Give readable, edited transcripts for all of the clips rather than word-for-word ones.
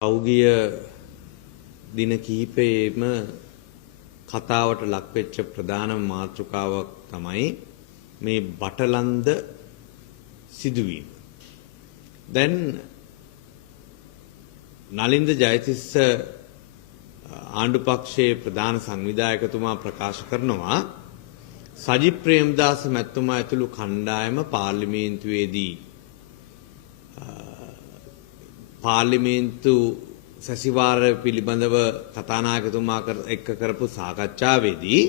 පෞගිය දින කිහිපයේම කතාවට ලක්වෙච්ච ප්‍රධාන මාතෘකාවක් තමයි මේ බටලන්ද සිදුවීම. දැන් නලින්ද ජයතිස්ස ආණ්ඩු පක්ෂයේ ප්‍රධාන සංවිධායකතුමා ප්‍රකාශ කරනවා සජිත් ප්‍රේමදාස මැතිතුමා ඇතුළු කණ්ඩායම පාර්ලිමේන්තුවේදී පාර්ලිමේන්තු සැසිවාරය පිළිබඳව කතානායකතුමා එක්ක කරපු සාකච්ඡාවේදී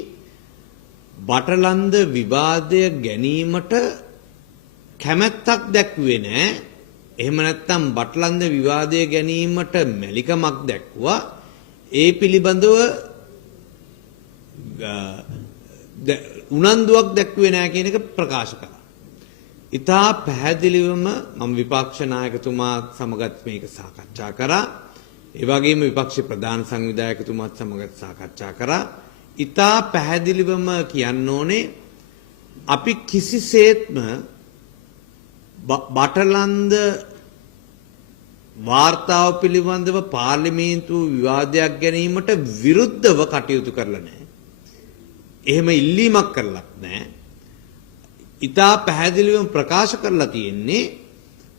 බටලන්ද විවාදය ගැනීමට කැමැත්තක් දැක්ුවේ නැහැ. එහෙම නැත්නම් බටලන්ද විවාදය ගැනීමට මැලිකමක් දැක්ුවා. ඒ පිළිබඳව උනන්දුවක් දැක්ුවේ නැහැ කියන එක ප්‍රකාශ කළා. ඉතා පැහැදිලිවම මම විපක්ෂ නායකතුමා සමගත් මේක සාකච්ඡා කරා. ඒ වගේම විපක්ෂ ප්‍රධාන සංවිධායකතුමාත් සමගත් සාකච්ඡා කරා. ඉතා පැහැදිලිවම කියන්න ඕනේ අපි කිසිසේත්ම බටලන්ද වාර්තාව පිළිබඳව පාර්ලිමේන්තු විවාදයක් ගැනීමට විරුද්ධව කටයුතු කරලා නැහැ. එහෙම ඉල්ලීමක් කරලත් නැහැ. ඉතා පැහැදිලිවම ප්‍රකාශ කරලා තියෙන්නේ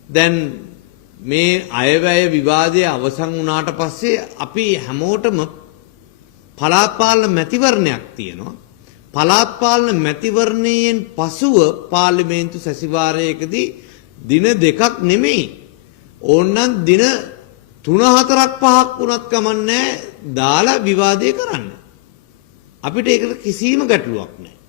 දැන් මේ අයවැය විවාදයේ අවසන් වුණාට පස්සේ අපි හැමෝටම පළාත් පාලන මැතිවරණයක් තියෙනවා. පළාත් පාලන මැතිවරණයෙන් පසුව පාර්ලිමේන්තු සැසිවාරයකදී දින දෙකක් නෙමෙයි ඕනනම් දින 3-4ක් 5ක් වුණත් කමන්නේ දාලා විවාදය කරන්න. අපිට ඒකට කිසිම ගැටලුවක් නැහැ.